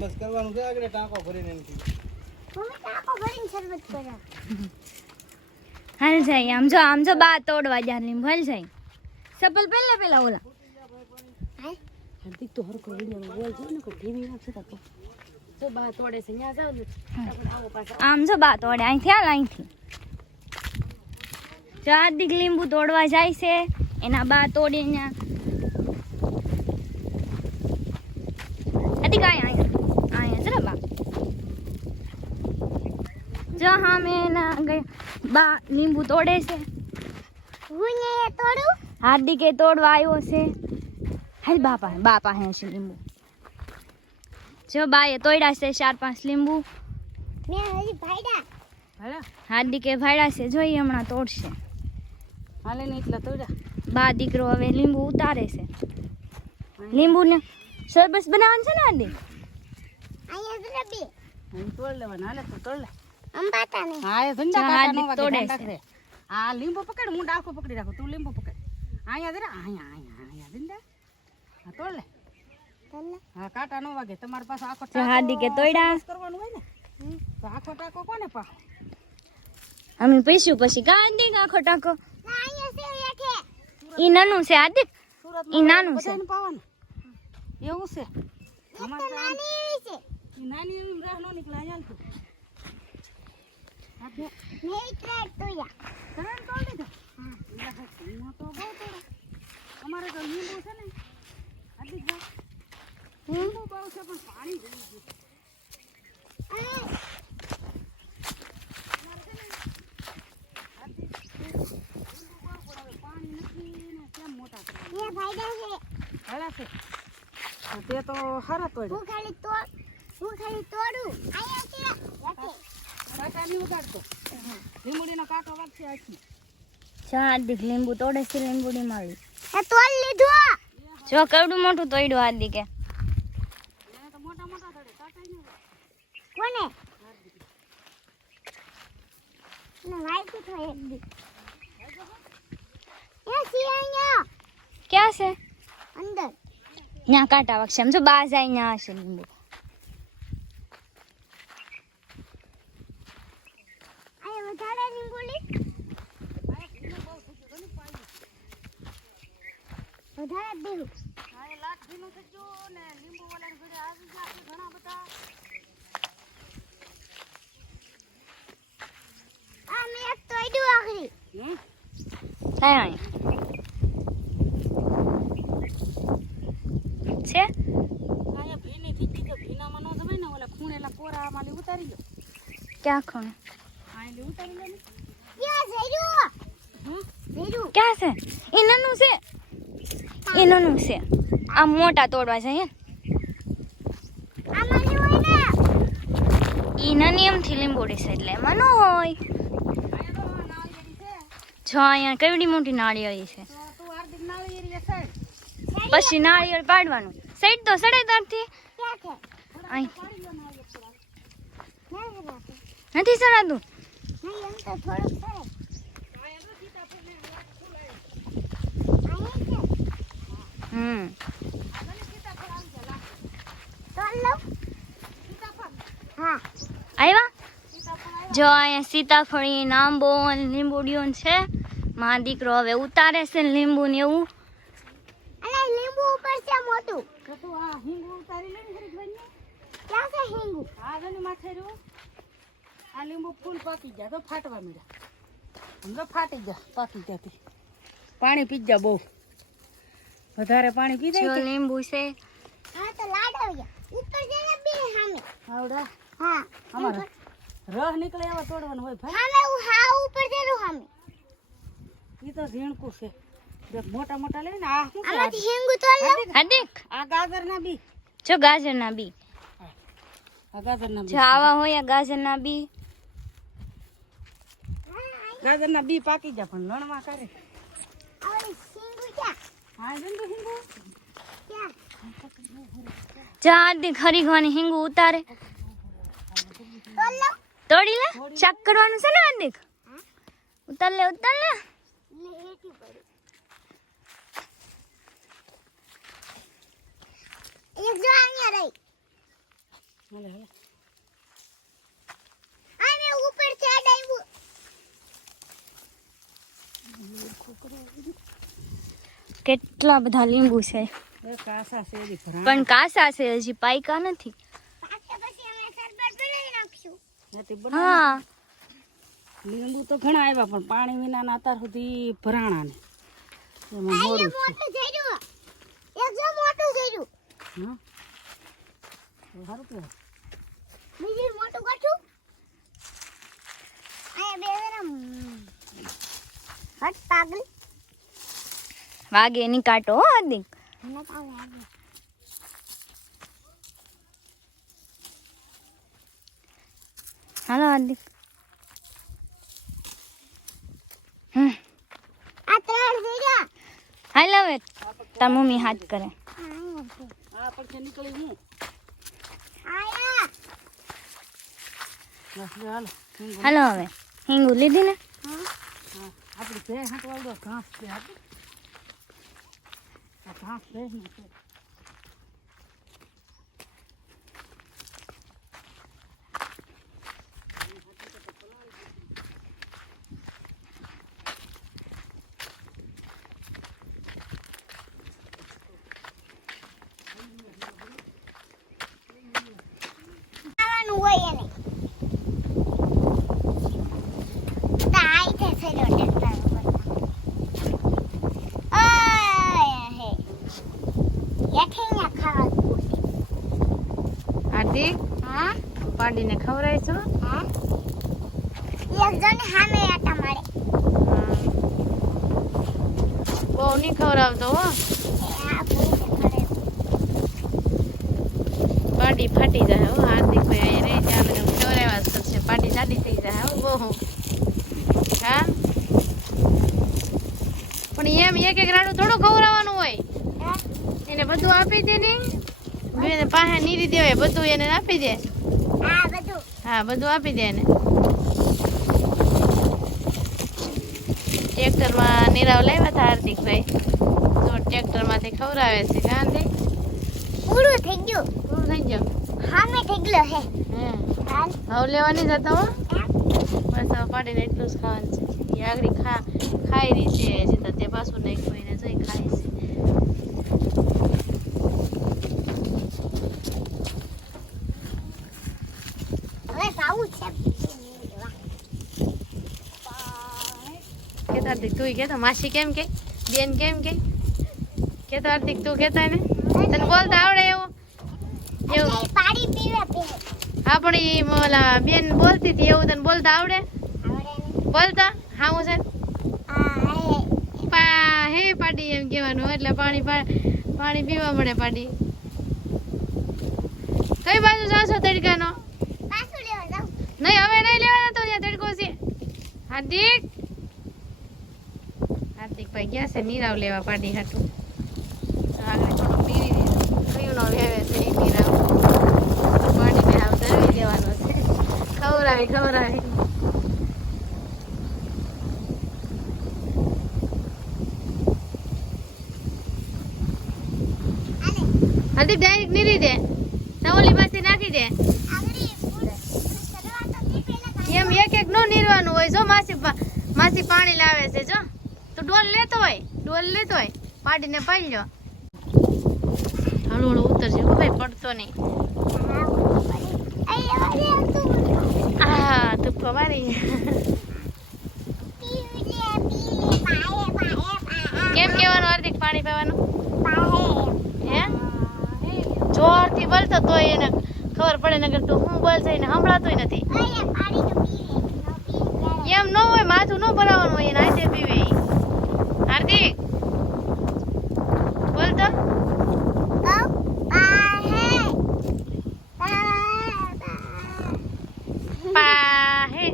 બસ કરવાનું છે આગળ ટાંકો ભરીને એમથી મમ્મી ટાંકો ભરીને શરબત કરે. હાલ જાય આમ જો આમ જો બા તોડવા જા લીંબુ હાલ જાય. સપલ પહેલા પહેલા ઓલા. હાર્દિક તો હરખો વીડિયો બોલ જો ને કોઈ ટીવી નાખશે તો જો બા તોડે છે ન્યા જાવ ને. આવો પાછા. આમ જો બા તોડે અહીંથી હાલ અહીંથી. જો હાર્દિક લીંબુ તોડવા જાય છે એના બા તોડીને હાર્દિક અહીંયા અહીંયા અહીંયા જરા બા જો હા મેં એના ગયા બા લીંબુ તોડે છે. હું ને એ તોડું? હાર્દિકે તોડવા આવ્યો છે. હાલ બાપા બાપા બા પાસે છે લીંબુ. જો બાએ તોડ્યા છે ચાર પાંચ લીંબુ. મેં હજી હાલા હાર્દિકે ભાડ્યા છે જોઈએ હમણાં તોડશે. હાલે ને એટલા તોડ્યા? બા દીકરો હવે લીંબુ ઉતારે છે. લીંબુને સરબસ બનાવવાનું છે ને હાર્દિક? અહીંયા તોડ લેવાના. હાલે તો તોડ લે. અંબાતા ને હા એ ધંધા કાકા નો વાગે તોડે ધ્યાન છે. રાખજે. આ લીંબુ પકડ હું ડાકો પકડી રાખું તું લીંબુ પકડ. અહીંયા જરા અહીંયા અહીંયા અહીંયા ધંધા. હા તોડ લે હા કાંટા નો વાગે તમારી પાસે આખો ટાંકો હાર્દિકે તોડ્યા કરવાનું હોય ને તો આખો ટાંકો કોને પા અમે પૈસું પછી. કા હાર્દિક આખો ટાકો. ના અહીંયા છે ઈ નાનું છે હાર્દિક? સુરત ઈ નાનું છે. બધાને પાવાનું. એવું છે. નાની એવી નાની એવી રાહ નો નીકળે અહીંયા અમારે તો લીંબુ છે ને હાર્દિકભાઈ લીંબુ બહુ છે. પણ પાણી જઈ ગયું તો તે તો હારા તોડે હું ખાલી તોડ હું ખાલી તોડું. અહીંયા છે એઠે કાંટા નહીં ઉગાડતો લીંબુડીનો કાંટો વાગશે આખી જો હાર્દિક લીંબુ તોડે છે લીંબુડી મારી. એ તોડ લીધું જો કેવડું મોટું તોડ્યું હાર્દિકે. એને તો મોટા મોટા તોડે કાંટા નહીં ઉગાડે. કોને? ના વાઈટ તો એક દી. એ સી અહીંયા. ક્યાં છે? અંદર. ત્યાં કાંટા વાગશે. આમ જો બા જાય ત્યાં હશે લીંબુ અહીંયા વધારે લીંબુલી વધારે જ દેવું હા એ લાખ ભીનું થઈ ગયું ને લીંબુ વાળાને ઘરે આવી ગયા ઘણા બધા. આ મેં એક તોડ્યું આખરી અહીં. છે? અહીંયા ભીની થઈ ગઈ તો ભીનામાં ન જવાય ને ઓલા ખૂણેલા કોરામાં લી ઉતારી લો ક્યાં ખૂણે? હા લી ઉતારી લો ને. ક્યાં જઈરું હમ? જઈરું ક્યાં છે? એ નાનું છે. એ નાનું છે. આ મોટા તોડવા છે ઈ નાની એમથી લીંબોડી છે એટલે એમાં ન હોય. જો અહીંયા કેવડી મોટી નાળિયેરી છે. પછી નાળિયેર પાડવાનું. સાઈડ તો સડે તારથી? નથી સડાતું નહીં એમ તો થોડુંક છે અહીંયા તો સીતાફળ ને લાખ ફૂલ આવ્યા. અહીંયા છે હમ આ ભલે સીતાફળ આવી ગયા લાખ. તોડ લઉં સીતાફળ આવ્યા હા. સીતાફળ આવ્યા. જો અહીંયા સીતાફળી નાંબો અને લીંબુડીઓ છે. માં દીકરો હવે ઉતારે છે ને લીંબુ ને એવું. અને લીંબુ ઉપર છે મોટું. તો આ હિંગ ઉતારી લે ને ખરીદ ક્યાં છે હિંગુ? આ જો માથે રહ્યું. આ લીંબુ ફૂલ પાકી ગયા તો ફાટવા મળ્યા સમજો ફાટી ગયા પાકી ગયા પાણી પી જા બહુ. વધારે પાણી પી જો જાય લીંબુ છે. હા તો લાડ ઉપર જઈને બે સામે આવડા. હા. અમારે રહ નીકળે એવા તોડવાનું હોય ભાઈ. સામે હું હા ઉપર જરું સામે ઈ તો ઝીણકું છે. જો મોટા મોટા લઈને આ શું છે આમાંથી હિંગુ તોડ લઉં. દેખ આ ગાજરના બી. જો ગાજરના બી. આ ગાજર ના બી આવા હોય આ ગાજરના બી. ગાજરના બી પાકી જા પણ લણવા કરે. હવે હિંગુ ક્યાં હા જંદુ હિંગુ ક્યાં જો હાર્દિક હરીખવાની હિંગુ ઉતારે તોડ લઉં તોડી લે શાક કરવાનું છે ને હાર્દિક ઉતાર લે ઉતાર લે એટલે હેઠી પડ્યું એક જો અહીંયા રહી હાલે હાલે આ મેં ઉપર ચડાવ્યું કેટલા બધા લીંબુ છે. એ કાસા છે એની ભરાણ પણ કાસા છે હજી પાયકા નથી. હા. લીંબુ તો ઘણા આવ્યા પણ પાણી વિનાના અત્યાર સુધી ભરાણા ને હટ પાગલ. વાગે, એની કાંટો હો હાર્દિક. હાલો હાર્દિક. હમ. આ ત્રણ થઈ ગયા હાલ હવે તાર મમ્મી હાથ કરે. પછી હું લે હાલો હવે. હિંગુ લીધી ને? છે. આપી આ ઘાસ ભે ને છે ખાવાનું હોય એને તાઈ છે સેલો ટ્રેક્ટર ઓય હે યઠિયા ખાવાનું હાર્દિક હા? પાડીને ખવડાવીશું? હા. એક જણ સામે આટા મારે. બહુ નહીં ખવડાવતો હો. પડે ફાટી જાય હો. હાર્દિક ભાઈ અહીં રહી ત્યાં બધું ખવડાવવા જ કરશે પાડી જાડી થઈ જાય હો બહુ. હા? પણ એમ એક એક રાડું થોડું ખવડાવવાનું હોય. હા. એને બધું આપી દે ને એને પાસે નીરી દેવાય બધું એને આપી દે. આ બધું. હા બધું આપી દે એને. ટ્રેક્ટરમાં નીરાવ લાવ્યા હતા હાર્દિકભાઈ. તો ટ્રેક્ટરમાંથી ખવડાવે છે ગાંધી. પૂરું થઈ ગયું. પૂરું થઈ ગયો. સામે થઈ ગયો હે. હે હવે લેવાની જતો હો. બસ હવે પાડીને એટલું જ ખાવાનું છે. એ આગળ ખા ખાઈ રહી છે હજી તો તે પાછું નાખ્યું એને જઈ ખાય છે હવે પાવું છે કે હાર્દિક તું કે તો માસી કેમ કે? બેન કેમ કે? કે તો હાર્દિક તું કેતા ને? તને બોલતા આવડે એવું? એવું. પાણી પીવે હા પણ એ ઓલા બેન બોલતી હતી એવું તને બોલતા આવડે? બોલતા? હા હું. છે હે પાડી એમ કહેવાનું એટલે પાણી પાણી પીવા મળે પાડી. કઈ બાજુ જાશો તડકાનો? નહીં હવે નહીં લેવાના તો ત્યાં તડકો છે. હાર્દિક! હાર્દિક ગયા છે નીરાવ લેવા પાડી હાટું આગળ થોડું નીરી દીધું કયુંનો વેવે છે એ નીરાવ ધરવી દેવાનો છે ખવડાવી ખવડાવી હાર્દિક ડાયરેક્ટ નીરી દે નવલી પાસે નાખી દે એમ એક એક નો નીરવાનું હોય જો માસી માસી પાણી લાવે છે જો ડોલ લેતો હોય ડોલ લેતો હોય પાડીને પાઈ લો હળુ હળુ ઉતરજે હો ભાઈ પડતો નહીં. હા પાએ પાએ કેમ કેવાનું હાર્દિક પાણી પીવાનું? હે? જોરથી બોલતો તોય એને ખબર પડે નગર તું હું બોલશે એને સંભળાતું નથી. તો નો એમ ન હોય માથું ન ભરાવાનું હોય એને આતે પીવે. હાર્દિક બોલ તો. પાહે પાહે પા હે.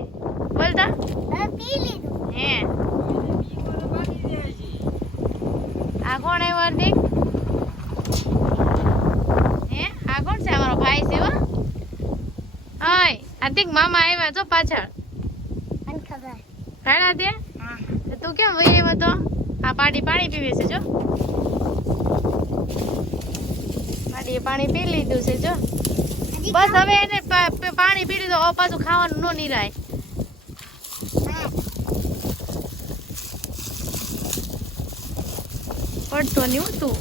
બોલતો હવે પી લીધું હે આ કોણ આવ્યો હાર્દિક? હે આ કોણ છે અમારો ભાઈ છે હો? ઓય હાર્દિક મામા આવ્યા જો પાછળ. ખબર. રાણા તે? હા. તો તું કેમ વહી રહ્યો હતો આ પાડી પાણી પીવે છે, જો. પાડીએ પાણી પી લીધું છે, જો. બસ હવે એને પાણી પી લીધું, હવે પાછું ખાવાનું નો નિરાય. પડતો નહીં તું.